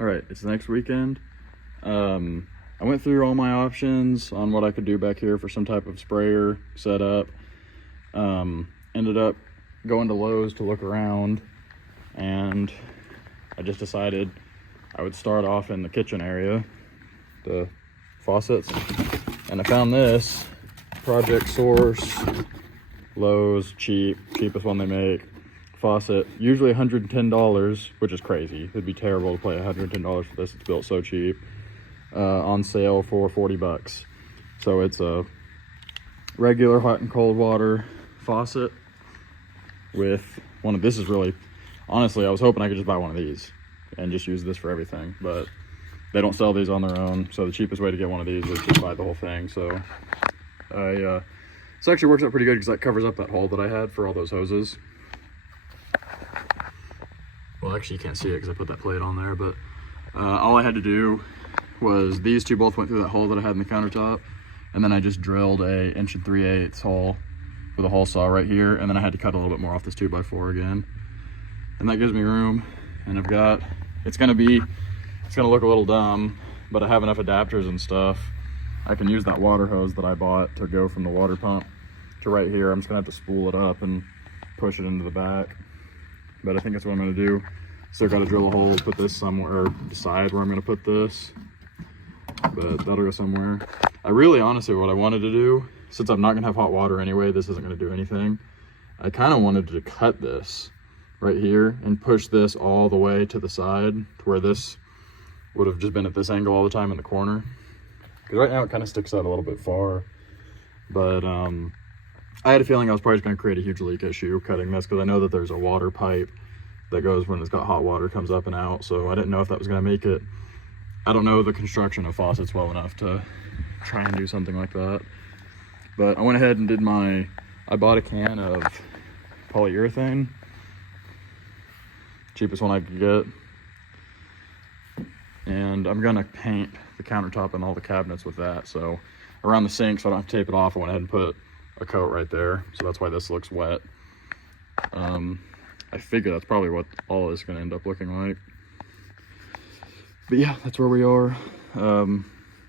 All right, it's the next weekend. I went through all my options on what I could do back here for some type of sprayer setup. Ended up going to Lowe's to look around, and I just decided I would start off in the kitchen area, the faucets, and I found this Project Source, Lowe's, cheapest one they make, faucet, usually $110, which is crazy. It'd be terrible to pay $110 for this. It's built so cheap. On sale for 40 bucks. So it's a regular hot and cold water faucet with one of, this is really, honestly, I was hoping I could just buy one of these and just use this for everything, but they don't sell these on their own. So the cheapest way to get one of these is just buy the whole thing. So this actually works out pretty good because that covers up that hole that I had for all those hoses. Well, actually you can't see it because I put that plate on there, but all I had to do was these two both went through that hole that I had in the countertop, and then I just drilled a 1 3/8" hole with a hole saw right here, and then I had to cut a little bit more off this 2x4 again, and that gives me room. And I've got, it's gonna look a little dumb, but I have enough adapters and stuff. I can use that water hose that I bought to go from the water pump to right here. I'm just gonna have to spool it up and push it into the back, but I think that's what I'm gonna do. Still got to drill a hole, put this somewhere, or decide where I'm gonna put this, but that'll go somewhere. I really, honestly, what I wanted to do, since I'm not gonna have hot water anyway, this isn't gonna do anything, I kind of wanted to cut this right here and push this all the way to the side to where this would have just been at this angle all the time in the corner, because right now it kind of sticks out a little bit far. But I had a feeling I was probably just gonna create a huge leak issue cutting this, because I know that there's a water pipe that goes when it's got hot water, comes up and out, so I didn't know if that was gonna make it. I don't know the construction of faucets well enough to try and do something like that. But I went ahead and did I bought a can of polyurethane, cheapest one I could get. And I'm gonna paint the countertop and all the cabinets with that. So around the sink, so I don't have to tape it off, I went ahead and put a coat right there. So that's why this looks wet. I figure that's probably what all is gonna end up looking like. But yeah, that's where we are.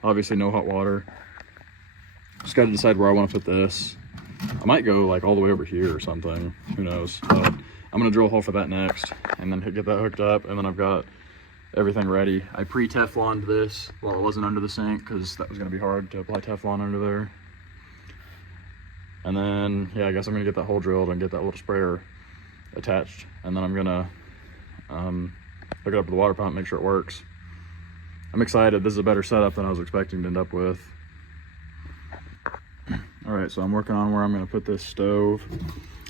Obviously no hot water. Just got to decide where I want to put this. I might go like all the way over here or something, who knows. But I'm gonna drill a hole for that next, and then get that hooked up, and then I've got everything ready. I pre-Tefloned this while it wasn't under the sink, because that was gonna be hard to apply Teflon under there. And then, yeah, I guess I'm gonna get that hole drilled and get that little sprayer attached, and then I'm gonna hook it up to the water pump, make sure it works. I'm excited. This is a better setup than I was expecting to end up with. All right, so I'm working on where I'm gonna put this stove.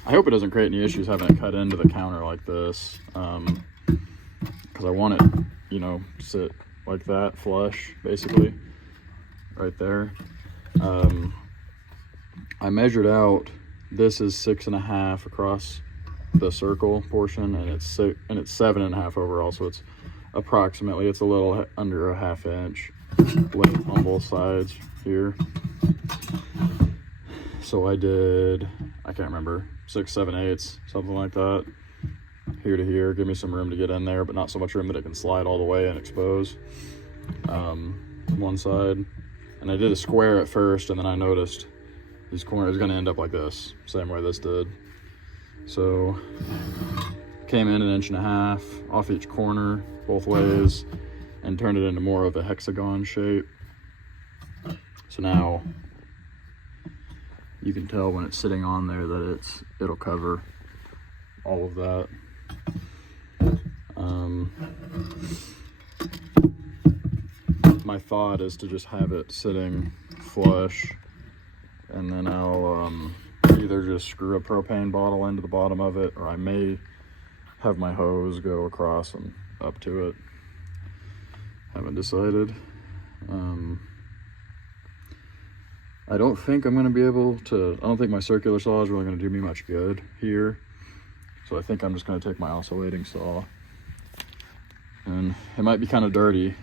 I hope it doesn't create any issues having it cut into the counter like this, because I want it, you know, sit like that, flush, basically, right there. I measured out, this is 6.5 across the circle portion, and it's 7.5 overall, so it's approximately, it's a little under a 1/2 inch length on both sides here. So I did, I can't remember, 6 7/8, something like that, here to here. Give me some room to get in there, but not so much room that it can slide all the way and expose one side. And I did a square at first, and then I noticed these corners are gonna end up like this, same way this did. So came in 1.5 inches off each corner, both ways, and turned it into more of a hexagon shape. So now you can tell when it's sitting on there that it'll cover all of that. My thought is to just have it sitting flush, and then I'll either just screw a propane bottle into the bottom of it, or I may have my hose go across and up to it. Haven't decided. I don't think I'm gonna be able to, I don't think my circular saw is really gonna do me much good here. So I think I'm just gonna take my oscillating saw, and it might be kind of dirty,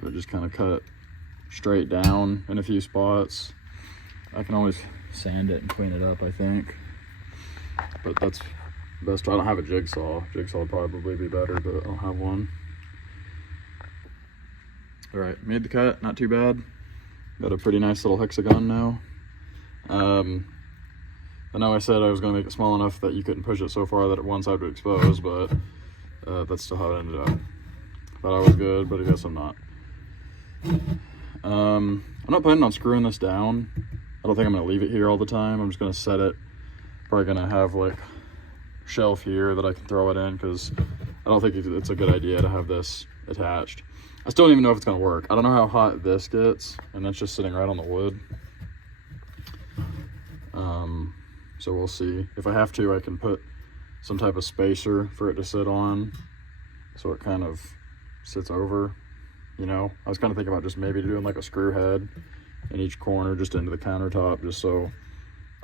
but just kind of cut straight down in a few spots. I can always sand it and clean it up, I think, but that's best. I don't have a jigsaw. Jigsaw would probably be better, but I don't have one. All right, made the cut, not too bad. Got a pretty nice little hexagon now. I know I said I was gonna make it small enough that you couldn't push it so far that one side would expose, but that's still how it ended up. Thought I was good, but I guess I'm not. I'm not planning on screwing this down. I don't think I'm gonna leave it here all the time. I'm just gonna set it. Probably gonna have like a shelf here that I can throw it in, because I don't think it's a good idea to have this attached. I still don't even know if it's gonna work. I don't know how hot this gets, and that's just sitting right on the wood. So we'll see. If I have to, I can put some type of spacer for it to sit on, so it kind of sits over, you know. I was kind of thinking about just maybe doing like a screw head in each corner, just into the countertop, just so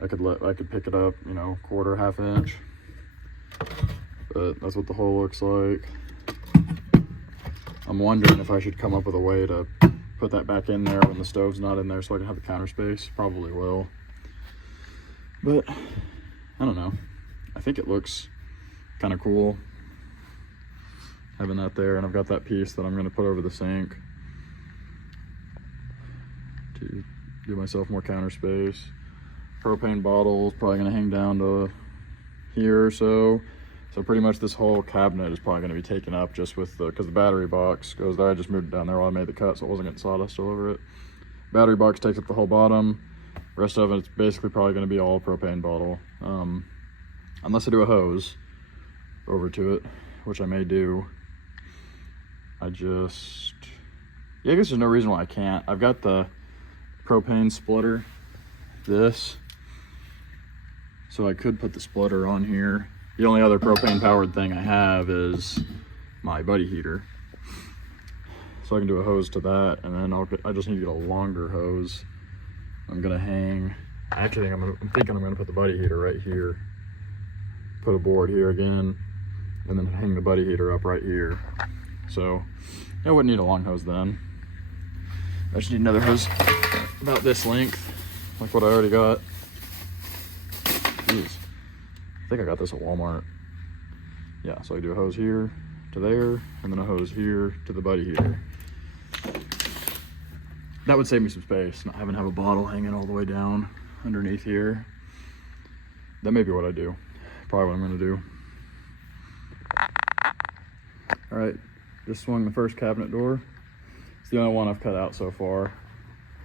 I could pick it up, you know, quarter, half inch. But that's what the hole looks like. I'm wondering if I should come up with a way to put that back in there when the stove's not in there, so I can have the counter space. Probably will. But I don't know. I think it looks kind of cool having that there, and I've got that piece that I'm going to put over the sink to give myself more counter space. Propane bottles probably going to hang down to here or so. So pretty much this whole cabinet is probably going to be taken up just with because the battery box goes there. I just moved it down there while I made the cut, so it wasn't getting sawdust all over it. Battery box takes up the whole bottom. Rest of it's basically probably going to be all propane bottle, unless I do a hose over to it, which I may do. I guess there's no reason why I can't. I've got the propane splitter, so I could put the splitter on here. The only other propane powered thing I have is my buddy heater, so I can do a hose to that, and then I just need to get a longer hose. I'm gonna hang. I'm thinking I'm gonna put the buddy heater right here. Put a board here again, and then hang the buddy heater up right here. So I wouldn't need a long hose then. I just need another hose about this length, like what I already got. Jeez. I think I got this at Walmart. Yeah, so I do a hose here to there, and then a hose here to the buddy heater. That would save me some space, not having to have a bottle hanging all the way down underneath here. That may be what I do. Probably what I'm gonna do. All right, just swung the first cabinet door. It's the only one I've cut out so far.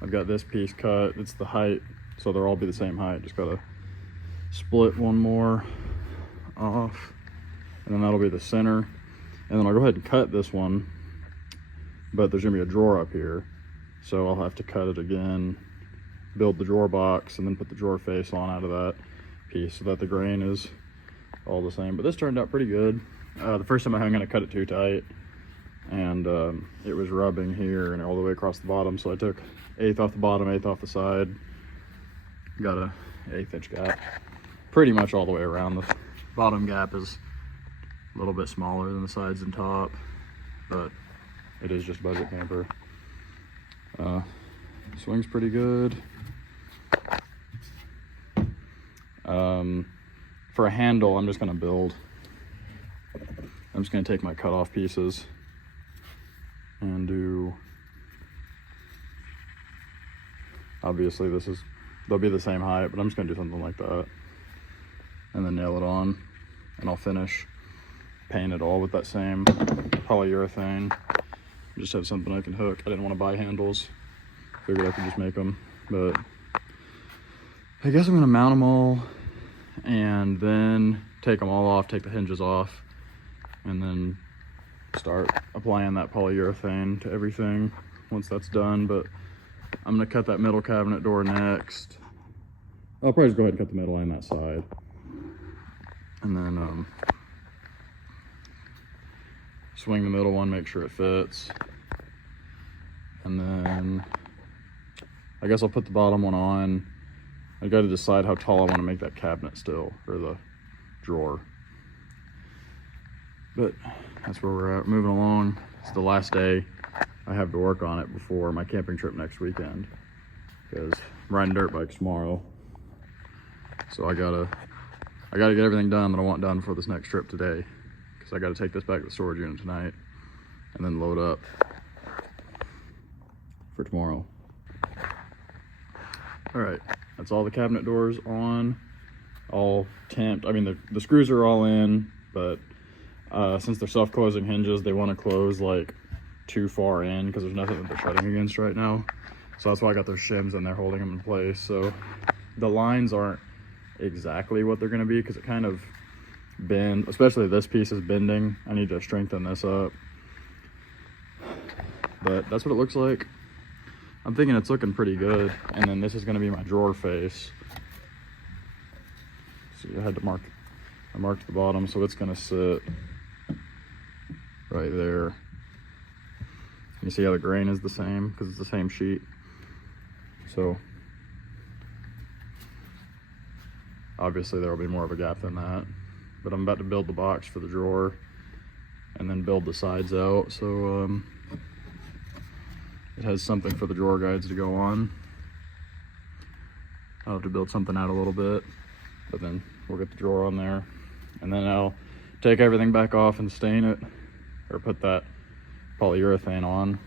I've got this piece cut. It's the height, so they'll all be the same height. Just gotta split one more off, and then that'll be the center. And then I'll go ahead and cut this one, but there's gonna be a drawer up here. So I'll have to cut it again, build the drawer box, and then put the drawer face on out of that piece so that the grain is all the same. But this turned out pretty good. The first time I hung it, I cut it too tight, and it was rubbing here and all the way across the bottom. So I took 1/8 off the bottom, 1/8 off the side. Got a 1/8 inch gap, pretty much all the way around. The bottom gap is a little bit smaller than the sides and top, but it is just budget camper. Swings pretty good. For a handle, I'm just gonna build. I'm just gonna take my cut off pieces and do, obviously they'll be the same height, but I'm just gonna do something like that and then nail it on, and I'll paint it all with that same polyurethane. Just have something I can hook. I didn't want to buy handles. Figured I could just make them, but I guess I'm gonna mount them all and then take them all off, take the hinges off, and then start applying that polyurethane to everything once that's done. But I'm gonna cut that middle cabinet door next. I'll probably just go ahead and cut the middle and that side, and then swing the middle one, make sure it fits, and then I guess I'll put the bottom one on. I got to decide how tall I want to make that cabinet still, or the drawer. But that's where we're at, moving along. It's the last day I have to work on it before my camping trip next weekend, because I'm riding dirt bikes tomorrow. So I gotta get everything done that I want done for this next trip today, because I gotta take this back to the storage unit tonight and then load up. for tomorrow. All right, that's all the cabinet doors on, all tamped. I mean, the screws are all in, but since they're self-closing hinges, they want to close like too far in because there's nothing that they're shutting against right now. So that's why I got those shims in there holding them in place. So the lines aren't exactly what they're going to be because it kind of bend, especially this piece is bending. I need to strengthen this up, but that's what it looks like. I'm thinking it's looking pretty good. And then this is going to be my drawer face. See, I marked the bottom, so it's going to sit right there. You see how the grain is the same because it's the same sheet. So obviously there will be more of a gap than that, but I'm about to build the box for the drawer and then build the sides out. So it has something for the drawer guides to go on. I'll have to build something out a little bit, but then we'll get the drawer on there, and then I'll take everything back off and stain it, or put that polyurethane on,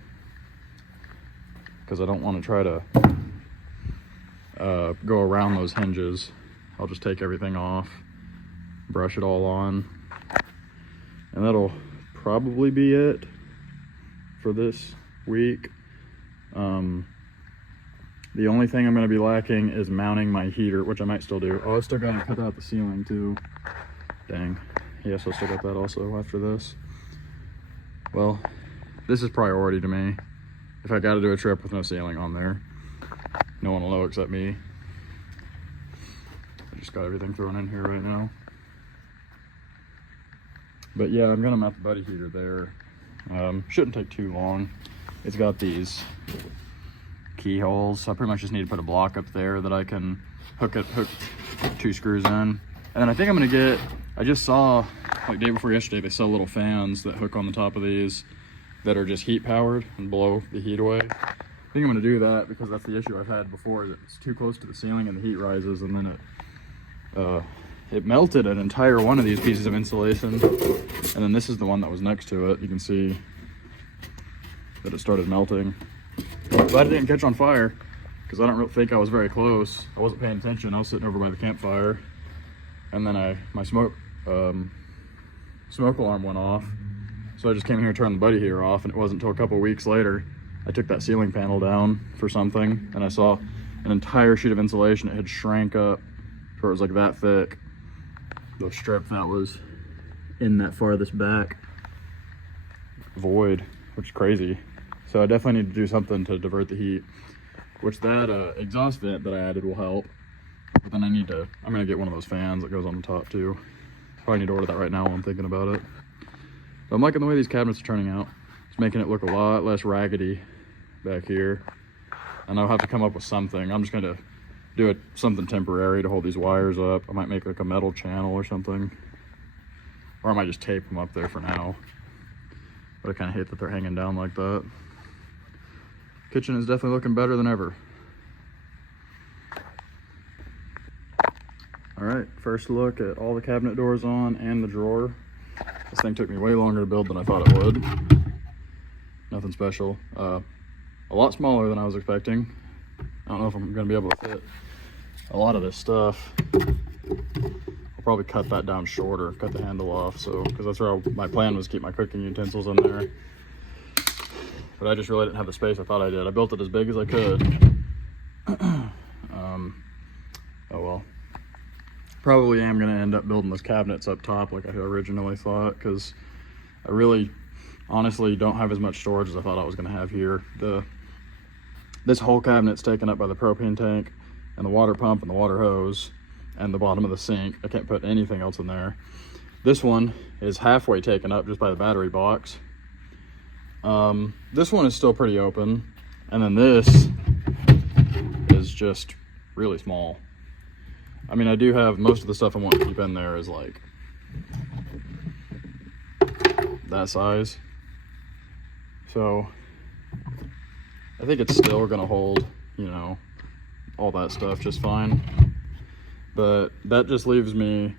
because I don't want to try to go around those hinges. I'll just take everything off, brush it all on, and that'll probably be it for this week. The only thing I'm going to be lacking is mounting my heater, which I might still do. Oh, I still got to cut out the ceiling too. Dang. Yes, I'll still got that also after this. Well, this is priority to me. If I got to do a trip with no ceiling on there, no one will know except me. I just got everything thrown in here right now. But yeah, I'm gonna mount the buddy heater there. Shouldn't take too long. It's got these keyholes, so I pretty much just need to put a block up there that I can hook 2 screws in. And then I think I'm gonna get, I just saw, like day before yesterday, they sell little fans that hook on the top of these that are just heat powered and blow the heat away. I think I'm gonna do that because that's the issue I've had before, is it's too close to the ceiling and the heat rises, and then it melted an entire one of these pieces of insulation. And then this is the one that was next to it. You can see that it started melting. Glad it didn't catch on fire, because I don't really think I was very close. I wasn't paying attention. I was sitting over by the campfire, and then my smoke alarm went off. So I just came here to turn the buddy heater off, and it wasn't until a couple weeks later I took that ceiling panel down for something, and I saw an entire sheet of insulation. It had shrank up so it was like that thick. The strip that was in that farthest back void, which is crazy. So I definitely need to do something to divert the heat, which that exhaust vent that I added will help. But then I'm gonna get one of those fans that goes on the top too. Probably need to order that right now while I'm thinking about it. But I'm liking the way these cabinets are turning out. It's making it look a lot less raggedy back here. And I'll have to come up with something. I'm just gonna do something temporary to hold these wires up. I might make like a metal channel or something. Or I might just tape them up there for now. But I kind of hate that they're hanging down like that. Kitchen is definitely looking better than ever. All right, first look at all the cabinet doors on and the drawer. This thing took me way longer to build than I thought it would. Nothing special. A lot smaller than I was expecting. I don't know if I'm gonna be able to fit a lot of this stuff. I'll probably cut that down shorter, cut the handle off, so, because that's where my plan was to keep my cooking utensils in there. But I just really didn't have the space I thought I did. I built it as big as I could. Oh well. Probably am gonna end up building those cabinets up top like I had originally thought, because I really honestly don't have as much storage as I thought I was gonna have here. This whole cabinet's taken up by the propane tank and the water pump and the water hose and the bottom of the sink. I can't put anything else in there. This one is halfway taken up just by the battery box. This one is still pretty open, and then this is just really small. I mean, I do have most of the stuff I want to keep in there is like that size. So I think it's still gonna hold, you know, all that stuff just fine. But that just leaves me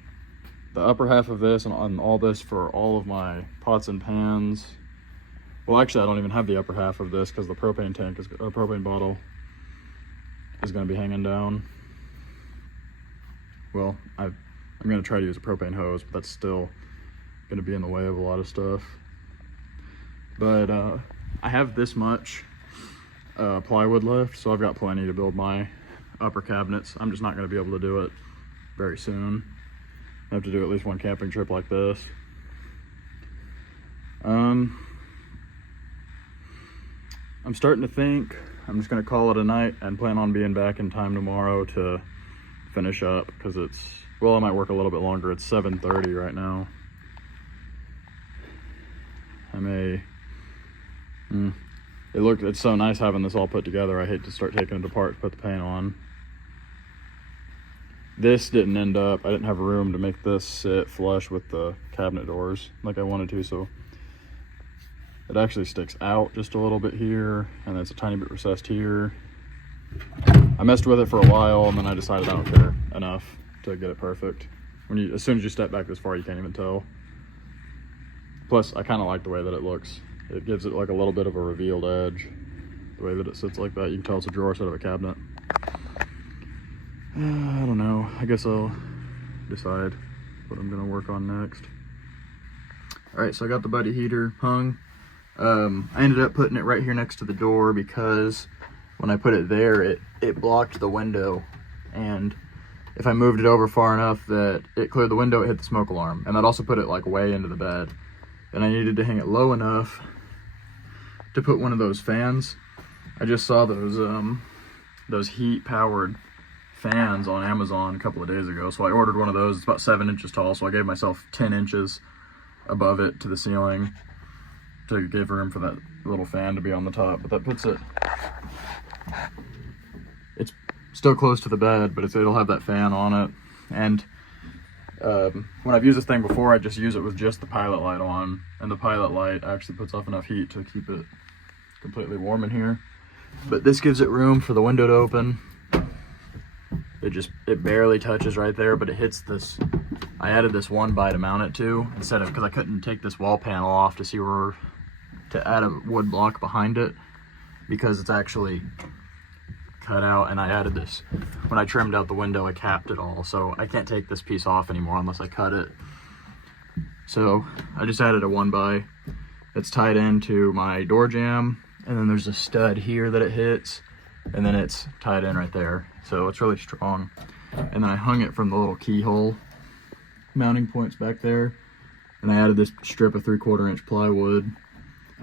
the upper half of this and all this for all of my pots and pans, Well, actually, I don't even have the upper half of this because the propane tank is, or propane bottle is going to be hanging down. Well, I'm going to try to use a propane hose, but that's still going to be in the way of a lot of stuff. But I have this much plywood left, so I've got plenty to build my upper cabinets. I'm just not going to be able to do it very soon. I have to do at least one camping trip like this. I'm starting to think I'm just going to call it a night and plan on being back in time tomorrow to finish up, because it's, well, I might work a little bit longer. It's 7:30 right now. It's so nice having this all put together. I hate to start taking it apart to put the paint on. This didn't end up, I didn't have room to make this sit flush with the cabinet doors like I wanted to, so it actually sticks out just a little bit here, and then it's a tiny bit recessed here. I messed with it for a while, and then I decided I don't care enough to get it perfect. As soon as you step back this far, you can't even tell. Plus, I kind of like the way that it looks. It gives it like a little bit of a revealed edge. The way that it sits like that, you can tell it's a drawer instead of a cabinet. I don't know. I guess I'll decide what I'm gonna work on next. All right, so I got the buddy heater hung. I ended up putting it right here next to the door because when I put it there, it blocked the window, and if I moved it over far enough that it cleared the window, it hit the smoke alarm, and that also put it like way into the bed. And I needed to hang it low enough to put one of those fans. I just saw those heat powered fans on Amazon a couple of days ago, so I ordered one of those. It's about 7 inches tall, so I gave myself 10 inches above it to the ceiling to give room for that little fan to be on the top. But that puts it, it's still close to the bed, but it'll have that fan on it. And when I've used this thing before, I just use it with just the pilot light on, and the pilot light actually puts off enough heat to keep it completely warm in here. But this gives it room for the window to open. It barely touches right there, but it hits this. I added this 1x to mount it to, instead of, because I couldn't take this wall panel off to add a wood block behind it, because it's actually cut out, and I added this. When I trimmed out the window, I capped it all, so I can't take this piece off anymore unless I cut it. So I just added a 1x that's tied into my door jamb, and then there's a stud here that it hits, and then it's tied in right there. So it's really strong. And then I hung it from the little keyhole mounting points back there, and I added this strip of 3/4 inch plywood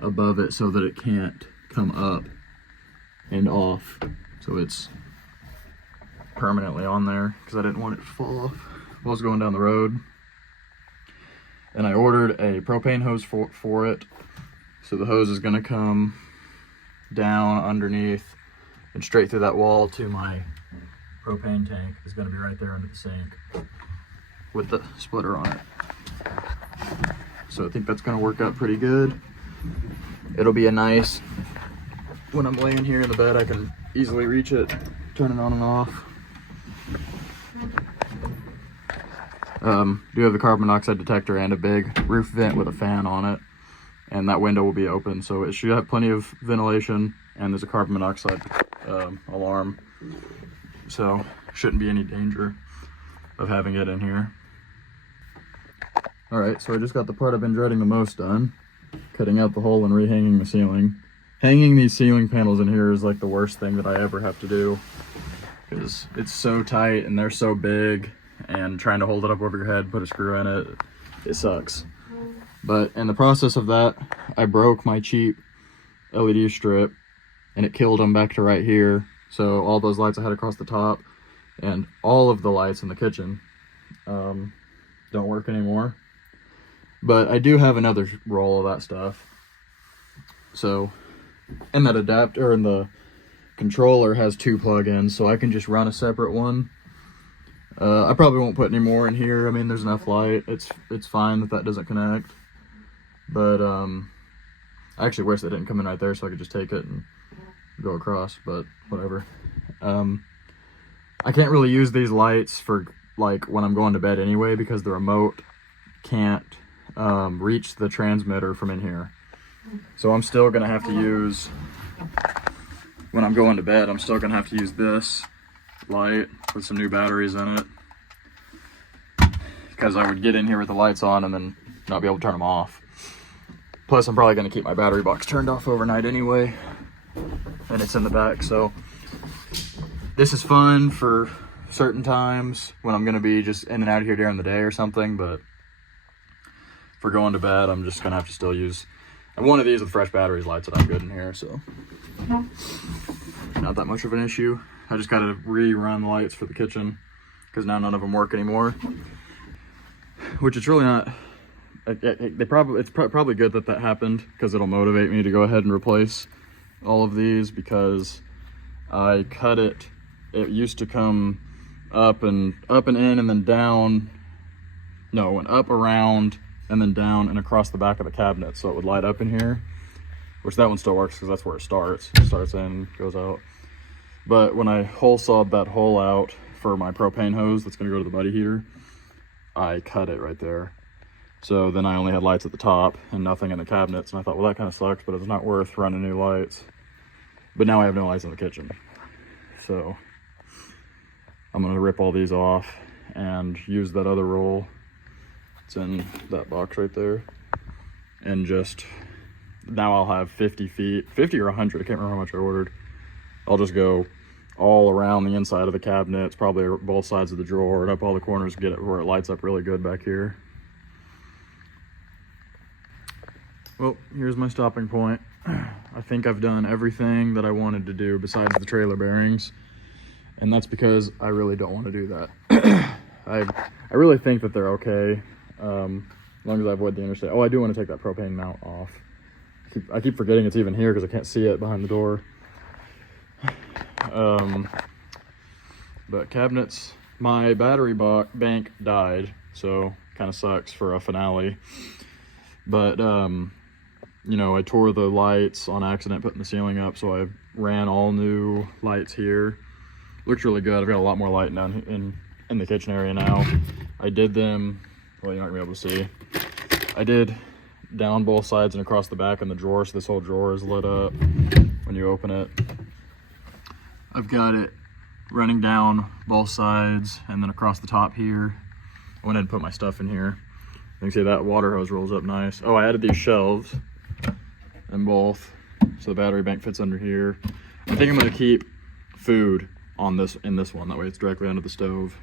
above it so that it can't come up and off. So it's permanently on there because I didn't want it to fall off while I was going down the road. And I ordered a propane hose for it. So the hose is gonna come down underneath and straight through that wall to my propane tank. Is gonna be right there under the sink with the splitter on it. So I think that's gonna work out pretty good. It'll be a nice, when I'm laying here in the bed, I can easily reach it, turn it on and off. Do have the carbon monoxide detector and a big roof vent with a fan on it, and that window will be open, so it should have plenty of ventilation, and there's a carbon monoxide alarm, so shouldn't be any danger of having it in here. Alright, so I just got the part I've been dreading the most done, cutting out the hole and rehanging the ceiling. Hanging these ceiling panels in here is like the worst thing that I ever have to do, because it's so tight and they're so big, and trying to hold it up over your head, put a screw in it, it sucks. But in the process of that, I broke my cheap LED strip, and it killed them back to right here. So all those lights I had across the top, and all of the lights in the kitchen don't work anymore. But I do have another roll of that stuff. So, and that adapter and the controller has 2 plug-ins, so I can just run a separate one. I probably won't put any more in here. I mean, there's enough light. It's fine that doesn't connect. But I actually wish they didn't come in right there so I could just take it and go across, but whatever. I can't really use these lights for like when I'm going to bed anyway, because the remote can't reach the transmitter from in here. So I'm still gonna have to use, when I'm going to bed, I'm still gonna have to use this light with some new batteries in it, because I would get in here with the lights on and then not be able to turn them off. Plus, I'm probably gonna keep my battery box turned off overnight anyway, and it's in the back. So this is fun for certain times when I'm gonna be just in and out of here during the day or something, but for going to bed, I'm just gonna have to still use one of these with fresh batteries lights it up good in here, so not that much of an issue. I just gotta rerun the lights for the kitchen because now none of them work anymore, which it's really not. It's probably good that happened, because it'll motivate me to go ahead and replace all of these, because I cut it. It used to come up and in and then down. No, it went up, around, and then down and across the back of the cabinet, so it would light up in here, which that one still works because that's where it starts. It starts in, goes out. But when I hole sawed that hole out for my propane hose that's gonna go to the buddy heater, I cut it right there. So then I only had lights at the top and nothing in the cabinets, and I thought, well, that kind of sucks, but it's not worth running new lights. But now I have no lights in the kitchen. So I'm gonna rip all these off and use that other roll. It's in that box right there. And just, now I'll have 50 feet, 50 or 100, I can't remember how much I ordered. I'll just go all around the inside of the cabinets, probably both sides of the drawer, and up all the corners, get it where it lights up really good back here. Well, here's my stopping point. I think I've done everything that I wanted to do besides the trailer bearings, and that's because I really don't want to do that. I really think that they're okay, as long as I avoid the interstate. Oh, I do want to take that propane mount off. I keep forgetting it's even here because I can't see it behind the door. But cabinets, my battery bank died, so kind of sucks for a finale. But you know, I tore the lights on accident putting the ceiling up, so I ran all new lights here. Looks really good. I've got a lot more light down in the kitchen area now. I did them, well, you're not gonna be able to see. I did down both sides and across the back in the drawer, so this whole drawer is lit up when you open it. I've got it running down both sides and then across the top here. I went ahead and put my stuff in here. You can see that water hose rolls up nice. Oh, I added these shelves in both, so the battery bank fits under here. I think I'm gonna keep food on in this one, that way it's directly under the stove.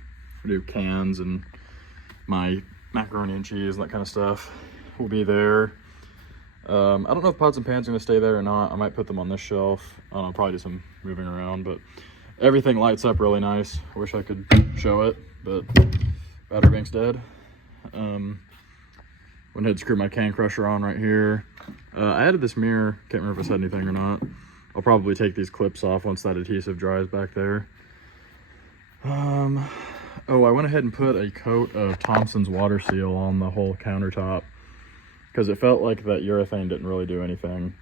I do cans and my macaroni and cheese and that kind of stuff will be there. I don't know if pots and pans are gonna stay there or not. I might put them on this shelf. I don't know, probably do some moving around, but everything lights up really nice. I wish I could show it, but battery bank's dead. Went ahead and screw my can crusher on right here. I added this mirror, can't remember if I said anything or not. I'll probably take these clips off once that adhesive dries back there. Oh, I went ahead and put a coat of Thompson's water seal on the whole countertop because it felt like that urethane didn't really do anything.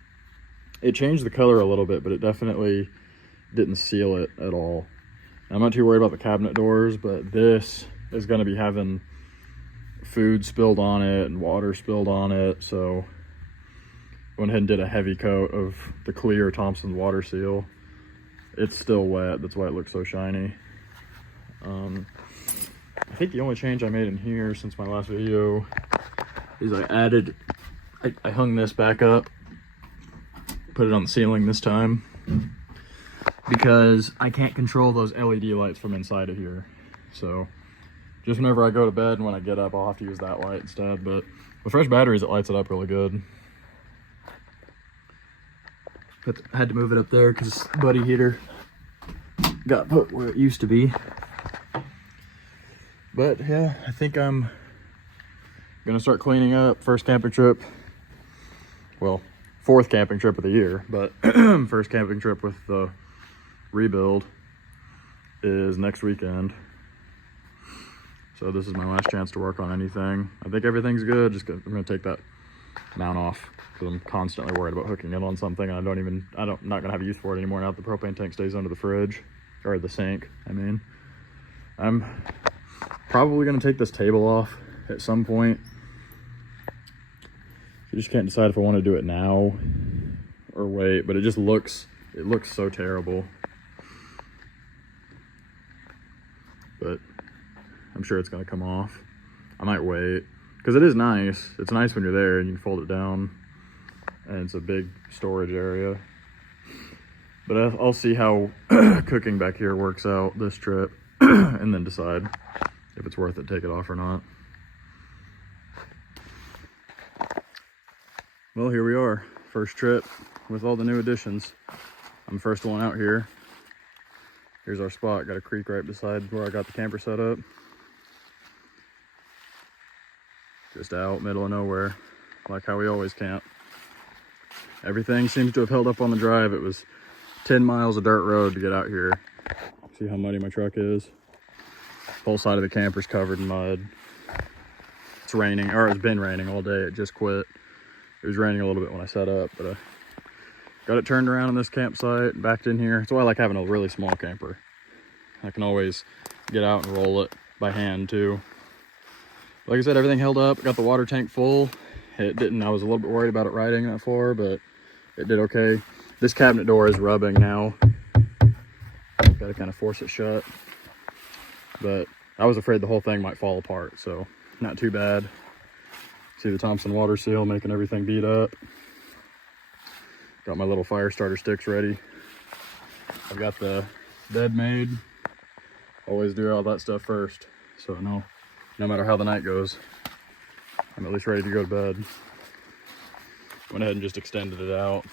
It changed the color a little bit, but it definitely didn't seal it at all. I'm not too worried about the cabinet doors, but this is going to be having food spilled on it and water spilled on it, so went ahead and did a heavy coat of the clear Thompson's water seal. It's still wet, that's why it looks so shiny. I think the only change I made in here since my last video is I hung this back up, put it on the ceiling this time, because I can't control those LED lights from inside of here. So just whenever I go to bed and when I get up, I'll have to use that light instead. But with fresh batteries, it lights it up really good. But I had to move it up there because buddy heater got put where it used to be. But yeah, I think I'm gonna start cleaning up. First camping trip, well, fourth camping trip of the year, but first camping trip with the rebuild is next weekend. So this is my last chance to work on anything. I think everything's good. I'm gonna take that mount off because I'm constantly worried about hooking it on something, and I'm not gonna have use for it anymore now that the propane tank stays under the fridge, or the sink, I mean. I'm probably gonna take this table off at some point, You just can't decide if I want to do it now or wait, but it looks so terrible. But I'm sure it's gonna come off. I might wait, because it is nice. It's nice when you're there and you can fold it down, and it's a big storage area. But I'll see how cooking back here works out this trip and then decide if it's worth it to take it off or not. Well, here we are, first trip with all the new additions. I'm the first one out here. Here's our spot, got a creek right beside where I got the camper set up. Just out, middle of nowhere, like how we always camp. Everything seems to have held up on the drive. It was 10 miles of dirt road to get out here. See how muddy my truck is? Whole side of the camper's covered in mud. It's raining, or it's been raining all day. It just quit. It was raining a little bit when I set up, but I got it turned around in this campsite, backed in here. That's why I like having a really small camper. I can always get out and roll it by hand too. Like I said, everything held up. Got the water tank full. It didn't, I was a little bit worried about it riding that far, but it did okay. This cabinet door is rubbing now. Got to kind of force it shut. But I was afraid the whole thing might fall apart, so not too bad. See the Thompson water seal making everything beat up. Got my little fire starter sticks ready. I've got the bed made. Always do all that stuff first, so no matter how the night goes, I'm at least ready to go to bed. Went ahead and just extended it out.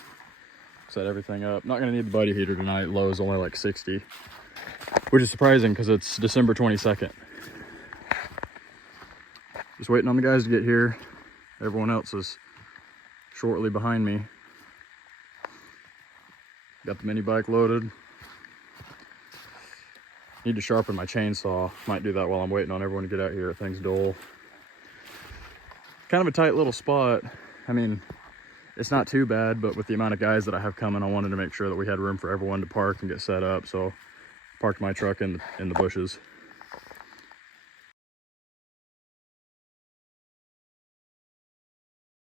Set everything up. Not gonna need the buddy heater tonight. Low is only like 60, which is surprising because it's December 22nd. Just waiting on the guys to get here. Everyone else is shortly behind me. Got the mini bike loaded. Need to sharpen my chainsaw. Might do that while I'm waiting on everyone to get out here. Things dull. Kind of a tight little spot. I mean, it's not too bad, but with the amount of guys that I have coming, I wanted to make sure that we had room for everyone to park and get set up. So parked my truck in the bushes.